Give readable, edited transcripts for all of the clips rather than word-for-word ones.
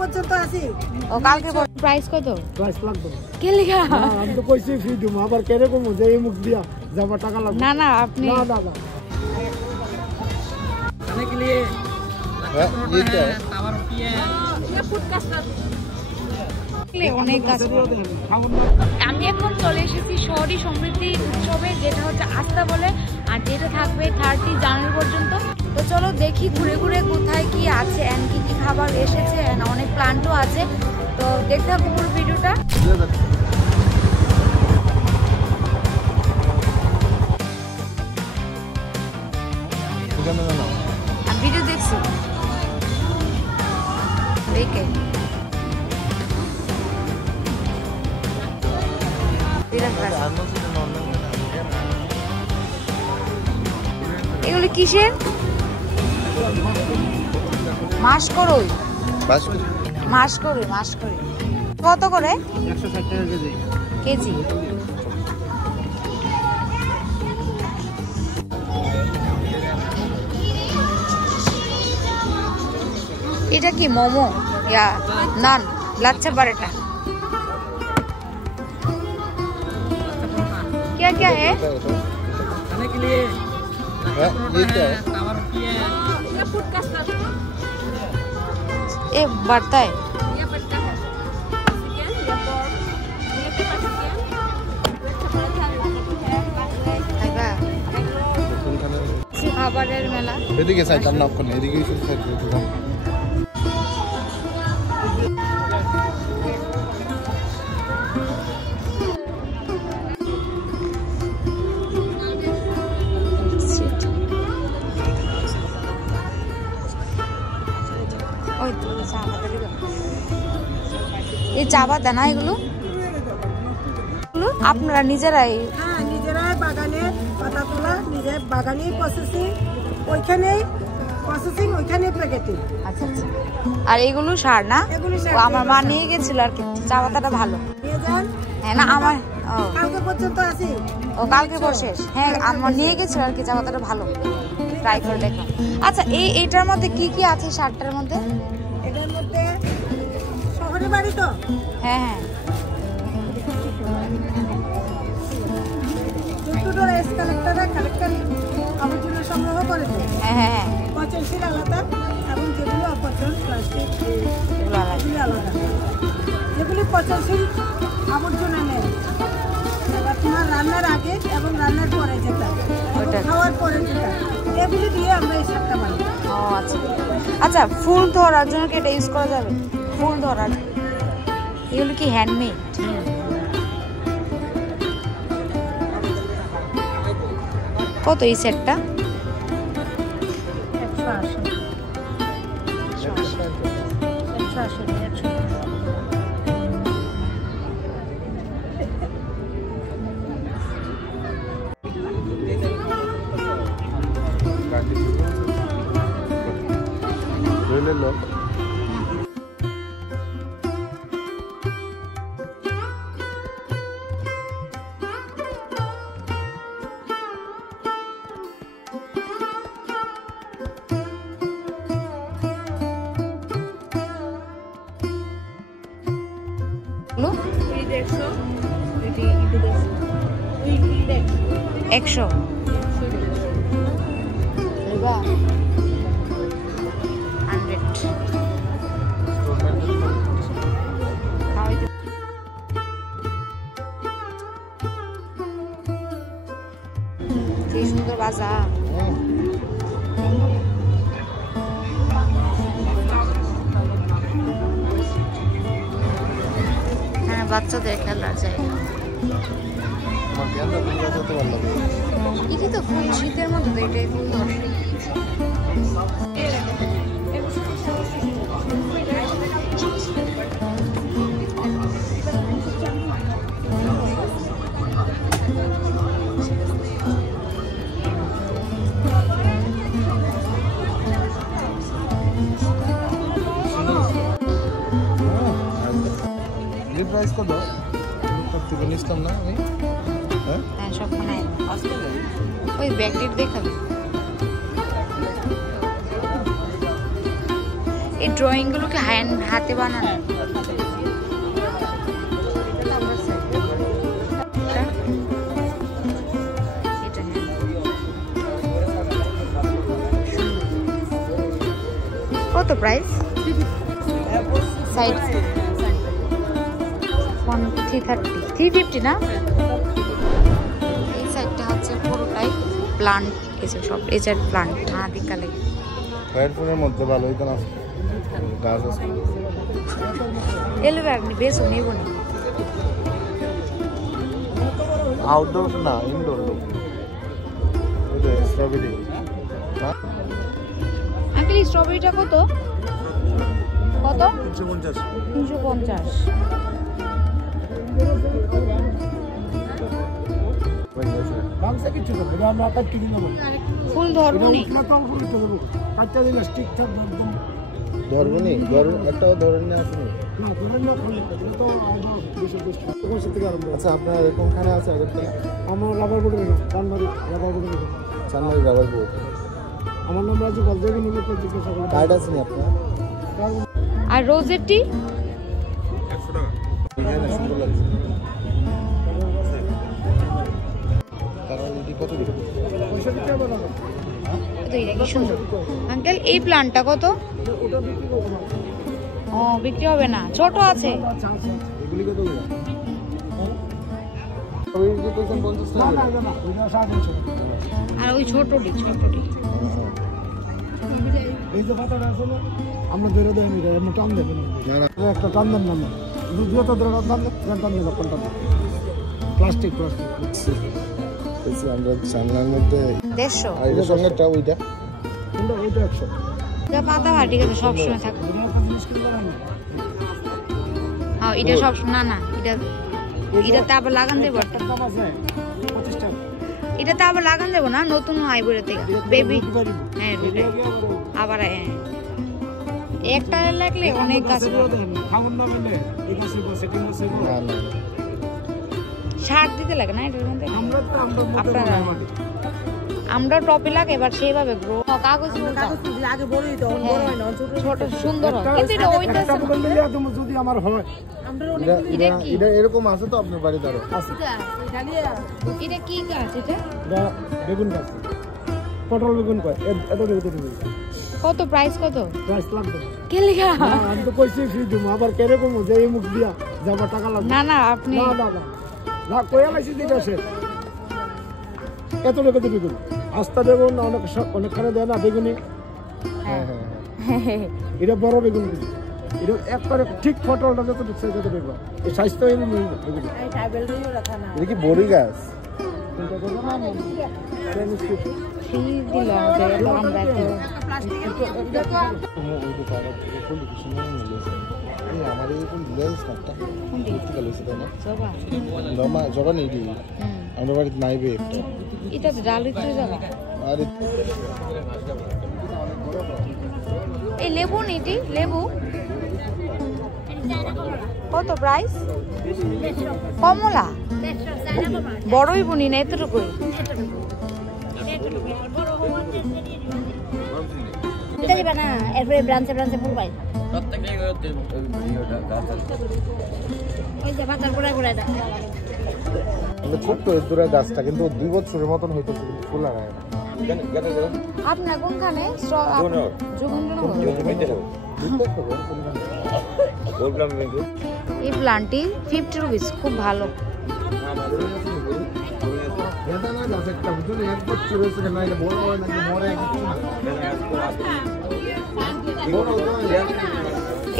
পর্যন্ত আছি। ও কালকে প্রাইস কত? প্রাইস লাগবে কে লেখা? আমি তো কইছি ফ্রি দিমু, আবার কেরে কমু যে এই মুখ দিয়া যাবা টাকা লাগবে। না না আপনি না না না खाने के लिए ये क्या है? तावा रोटी है, ये फूड कास्टार्ड অনেক কাছে। আমি এখন চলে এসেছি শহরী সমৃদ্ধি উৎসবে, যেটা হচ্ছে আস্থা বলে, আর যেটা থাকবে 30 জানুয়ারি পর্যন্ত। তো চলো দেখি ঘুরে ঘুরে কোথায় কি আছে এন্ড কি কি খাবার এসেছে, এন্ড অনেক প্ল্যান্টও আছে। তো দেখতে থাকো পুরো ভিডিওটা। আমি ভিডিও দেখছি দেখে এগুলো কিসের? মাস করই কত করে? 160 টাকা কেজি। এটা কি মোমো या नान लच्छा पराठा क्या क्या है? खाने के लिए ये क्या है? तावा रोटी है, ये फूड कास्टार्ड ये बढ़ता है ये बनता है चिकन या pork ये टिक्का चिकन খাবারের মেলা। এদিকে সাইড আমরা ওখানে এদিকে শুধু সাইড করতে হবে। এই চা পাতা না এগুলো আপনারা নিজেরাই? হ্যাঁ নিজেরাই বাগানে পাতা তোলা, নিজের বাগানেই প্রসেসিং, ওইখানেই প্রসেসিং, ওইখানেই প্যাকেটিং। আচ্ছা আচ্ছা। আর এগুলো সার না? ও আমার মা নিয়ে গেছিল আর কি, চা পাতাটা ভালো। নিয়ে যান। হ্যাঁ না আমার কালকে পর্যন্ত আছি। ও কালকে পর শেষ। হ্যাঁ আমার নিয়ে গেছিল আর কি, চা পাতাটা ভালো, ট্রাই করে দেখলাম। আচ্ছা এইটার মধ্যে কি কি আছে সারটার মধ্যে? এটার মধ্যে শহরে বাড়ি তো, হ্যাঁ হ্যাঁ দুটো এস কালেক্টর আবর্জনা সংগ্রহ করে তো। হ্যাঁ হ্যাঁ হ্যাঁ পচনশীল আলাদা এবং যেগুলো অপচন প্লাস্টিক এগুলো আলাদা। এগুলি আলাদা। যেগুলি পচনশীল আবর্জনা নেয় এবার তোমার রান্নার আগে এবং রান্নার পরে যেটা, এবং খাওয়ার পরে যেটা, এগুলি দিয়ে আমরা এই সারটা বানাই। ও আচ্ছা আচ্ছা। ফুল ধরার জন্য কি এটা ইউজ করা যাবে? ফুল ধরার এগুলো কি হ্যান্ডমেড? কত এই সেটটা? 180 ले लो। लो 100 সুন্দর বাজার। হ্যাঁ বাচ্চাদের খেলার জায়গা। এটি তো ফুল শীতের মধ্যে তো এটাই ফুল ধরে। प्राइस को दो चिकन इस्लाम ना नहीं है सब बनाए ওই ব্যাগটির দেখাবে। এই ড্রয়িং গুলো কি হাতে বানানো? কত প্রাইস? সাইড 350 না? এই সাইডটা হচ্ছে পুরোটাই প্লান্ট, এসব সব এজার প্লান্ট। হ্যাঁ বিকালে হেডফোনের মধ্যে ভালো হইতো না, গাছ আছে। এলো আপনি বেশ নেব না। আউটডোর না ইনডোর লোক, স্ট্রবেরি। আঙ্কেল স্ট্রবেরিটা কত? কত? 350। 350। ফুল ধরবনি? ধরবনি, একটাও ধরেন না আসেনি। আচ্ছা আপনার কোনখানে আছে? আমার রাবার বোর্ডে চানমারি রাবার বোর্ডে। Chanmari rubber board. আমার নাম রাজু বলদেবী নিলে জিজ্ঞাসা করুন। কার্ড আছে নি আপনার? আর রোজের টি 100 টাকা। ডিজাইন সুন্দর লাগছে। তারা এটি কত দিবে? 65 টাকা বলা। তো এটা কি সুন্দর। আঙ্কেল এই প্ল্যান্টটা কত? ওটা বিক্রি করব না। ও বিক্রি হবে না, ছোট আছে। আচ্ছা আচ্ছা। এগুলি কত দিবে? ওই যে কইছেন 50 না টাকা। না না ওইটা 350। আর ওই ছোটটি। এই যে পাতাটা আছে না আমরা ধরে দেই নি এমন টান দেবেন না না না একটা টান দেন না দুটো ধরে টান দেন টান দেন কোনটা প্লাস্টিক কইছি আমরা জানলার মধ্যে 150। আর এর সঙ্গেটা ওইটা কোনটা ওইটা 100 এটা পাতা ভাটি কিন্তু সবসময় থাকে। এটা একটা জিনিস কিনতে পারেন না হ্যাঁ এটা সব না এটাতে আবার লাগান দেবো। একটা দাম আছে 25 টাকা। এটাতে আবার লাগান দেবো না, নতুন হয় বলে থেকে বেবি। হ্যাঁ আবার হ্যাঁ একটা লাগলে অনেক গাছ খাবন না বলে এই গাছে সেটিং আছে না না সার দিতে লাগে না এটার মধ্যে। আপনারা আমরা টপে লাগে এবার সেইভাবে গ্রো কাগজ আগে বড়ই তো বড় হয় না ছোট ছোট সুন্দর হয়, কিন্তু এটা ওইটা একটা বল দিলে তুমি যদি আমার হয় আমরা এটা কি? এটা এরকম আছে তো আপনার বাড়িতে আরো? আছে এটা কি গাছ? এটা এটা বেগুন গাছ পটল বেগুন কয় এত বেগুন কত প্রাইস? কত প্রাইস লাগবে কে লেখা? না, আমি তো কইছি ফ্রি দিমু আবার কেরকম যে এই মুখ দিয়া যাবার টাকা লাগবে না না আপনি না না না না কইয়া লাইছি দিতে আছে এত লোকে তো বেগুন আস্তা বেগুন অনেকখানে দেয় না বেগুনি হ্যাঁ হ্যাঁ এটা বড় বেগুন কিন্তু এটা একবারে ঠিক ফটোটা যত দেখছে যত দেখবা এই সাইজ তো এমনি নেই বেগুন এই ট্রাইবেল রইও রাখা না এটা কি বড়ি গাছ? চিন্তা করো না ফ্রি দিলাম যে এটা আমরা একটু প্লাস্টিকের ওই তো তারা ফুল কিছু না মিলেছে। এই আমার এই কোন গ্লাস কাটটা দেখতে গেল সেটা না জবা জবা নেই দি আমরা বাড়িতে নাইবে একটা। এটা ডাল ভিতরে যাবে। আরে এই লেবু নিটি লেবু কত প্রাইস? কমলা বড়ই বুনি না এতটুকুই। এটা দিবা না এরপরে ব্রাঞ্চে ফুল পাই ওই যে পাতার গোড়ায় দাও আমাদের ছোট্ট দূরের গাছটা কিন্তু 2 বছরের মতন হইতো কিন্তু ফুল লাগায় না। আপনার কোনখানে? এই প্লান্টটি 50 রুপিস, খুব ভালো।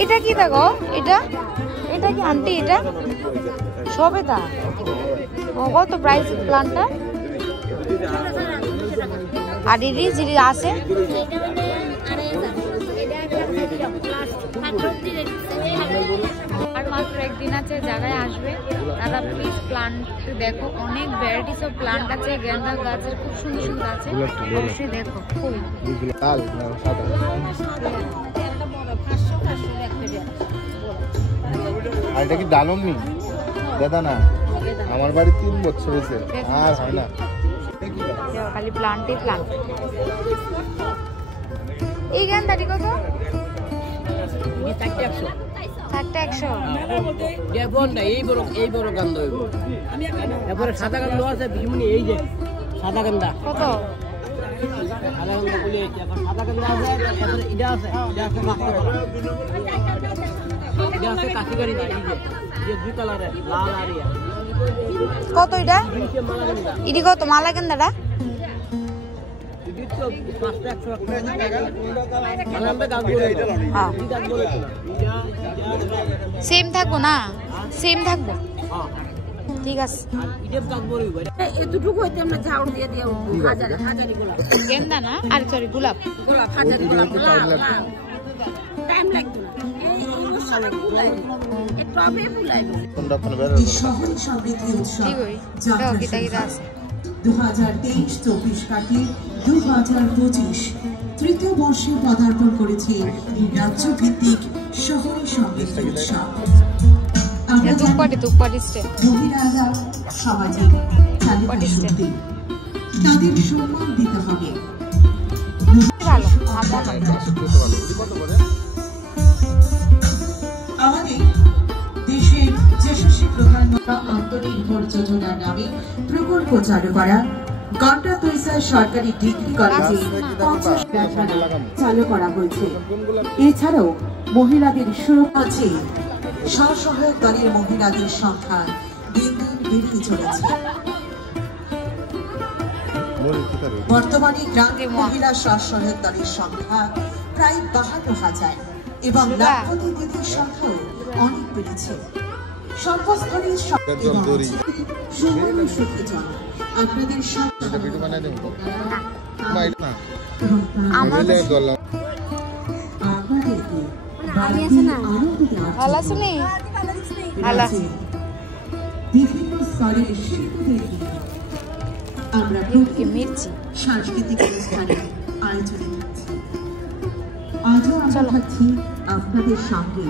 এটা কি দেখো? এটা কি আন্টি? এটা সবেদা। কত প্রাইস প্লান্টটা? আর এটি আছে আর মাত্র একদিন আছে, যারাই আসবে তারা প্লিজ প্লান্ট দেখো, অনেক ভ্যারাইটিস অফ প্লান্ট আছে, গেন্দা গাছের খুব সুন্দর সুন্দর আছে, অবশ্যই দেখো। ফুল লাল না সাদা? আর এটা কি ডালম নি দাদা? না আমার বাড়ি 3 বছর হয়েছে আর হয় না। খালি প্লান্টই প্লান্ট। এই গেন্দাটি কত? চারটে 100। এই বড় গান্ধ এরপরে সাদা গান্ধ আছে বিমনি এই যে সাদা গান্ধা কত? সাদা গান্ধা বলে সাদা গান্ধা আছে এরপরে এটা আছে এটা আছে কাশিগাড়ি না এই যে দুই কালারে লাল আর ইয়া কত এটা? ইডি কত মালা গেন্দাটা? সেম থাকবো না? সেম থাকবো, ঠিক আছে। এতটুকু হইতে আমরা ঝাড় দিয়ে দিয়ে হাজারি গোলাপ গেন্দা না, আর সরি গোলাপ। গোলাপ হাজারি গোলাপ টাইম লাগবে না, এই বছরে ফুলাইবে একটু আবে ফুলাইবে। শহরে সমৃদ্ধি উৎসব ঠিক ওই দাও গীতা গীতা আছে 2023-24 কাটিয়ে 2025 তৃতীয় বর্ষে পদার্পণ করেছে রাজ্যভিত্তিক শহরে সমৃদ্ধি উৎসব। আমরা তুপপাটি স্টেপ মহিলারা সামাজিক চালিকা শক্তি, তাদের সম্মান দিতে হবে। ভালো আমাদের দেশের যশস্বী প্রধানমন্ত্রী আত্মনির্ভর যোজনার নামে প্রকল্প চালু করা গন্ডা তৈসা সরকারি ডিগ্রি কলেজে 50 ব্যাটারি চালু করা হয়েছে। এছাড়াও মহিলাদের সুরক্ষা আছে, স্বসহায়ক দলের মহিলাদের সংখ্যা দিন দিন বেড়ে চলেছে। বর্তমানে গ্রামের মহিলা স্বসহায়ক দলের সংখ্যা প্রায় 52,000 এবং লাখপতি দিদির সংখ্যাও অনেক বেড়েছে। সর্বস্তরের সুবর্ণ সুখীজন আপনাদের বিভিন্ন স্তরের শিল্পীদের আমরা মির্চি সাংস্কৃতিক অনুষ্ঠানের আয়োজনে থাকছি। আজও আমরা থাকছি আপনাদের সঙ্গে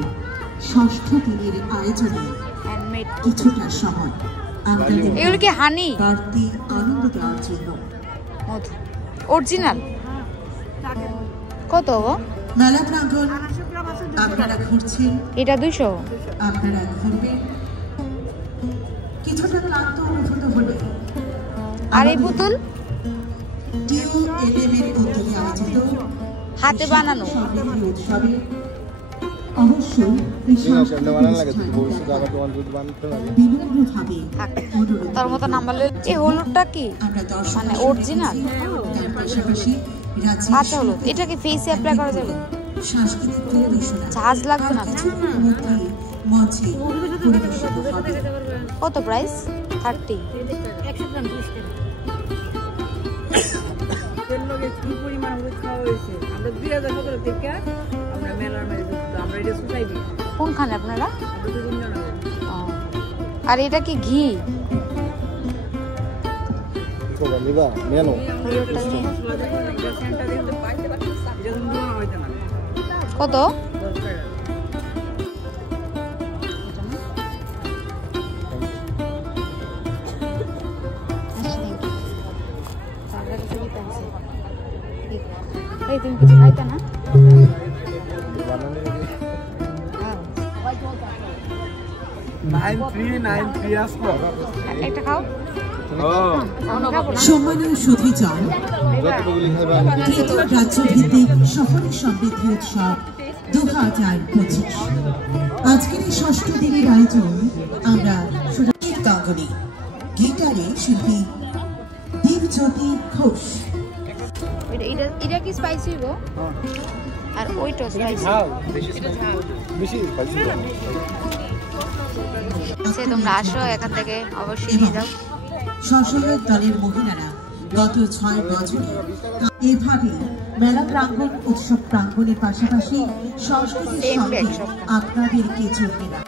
ষষ্ঠ দিনের আয়োজনে কিছুটা সময় এগুলো কি হানি বাড়তি আনন্দ দেওয়ার জন্য। অরিজিনাল কত গো? মেলা প্রাঙ্গণ আপনারা ঘুরছেন, এটা 200, আপনারা ঘুরবেন, কিছুটা ক্লান্ত অনুভূত হলে আর এই পুতুল TULM এর উদ্যোগে আয়োজিত হাতে বানানো সমৃদ্ধি উৎসবে অবশ্যই বিনম্রভাবে তার মতো নাম্বার এই হলুদটা কি মানে অরিজিনাল? পাশাপাশি আচ্ছা হলুদ, এটা কি ফেসে অ্যাপ্লাই করা যাবে? সাংস্কৃতিক পরিবেশনা চার্জ লাগবে না? মঞ্চে পরিবেশিত হবে। কত প্রাইস? 30। কোনখানে আপনারা? আর এটা কি ঘি? কত? তুমি কিছু খাইতে না? একটা খাও। সম্মানীয় সুধীজন, রাজ্যভিত্তিক শহরে সমৃদ্ধি উৎসব 2025 আজকের এই ষষ্ঠ দিনের আয়োজন আমরা গাঙ্গুলি, গিটারে শিল্পী দীপজ্যোতি ঘোষ। এটা কি স্পাইসি গো? আর ওইটা স্পাইসি? তোমরা আসো এখান থেকে অবশ্যই নিয়ে যাও। স্বসহায়ক দলের মহিলারা গত 6 বছরে এভাবে মেলা প্রাঙ্গণ, উৎসব প্রাঙ্গণের পাশাপাশি সংস্কৃতির সঙ্গে আপনাদেরকে চলবে না।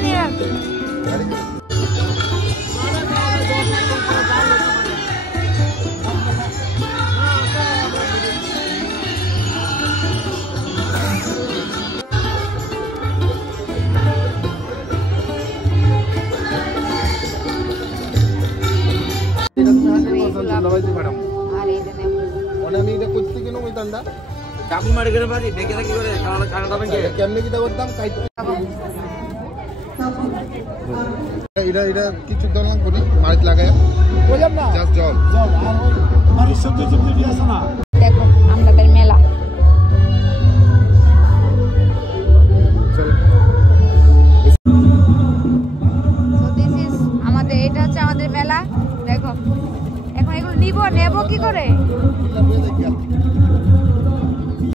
পানির আর কি। আর এইটা নেব। অনেক এটা করতে কেন ওই দান্দা চাকু মারি করে বাজি দেখে থাকি করে খানা খাবেন কে কেমনে কি দাবার দাম কাইতে এটা এটা কিছু দাম লাগবে না মাছ লাগায় বুঝলাম না জাস্ট জল জল আর ওই বাড়ির সবজি সবজি আছে না দেখো আমাদের মেলা। So this is আমাদের, এটা হচ্ছে আমাদের মেলা। দেখো এখন এগুলো নেব কি করে?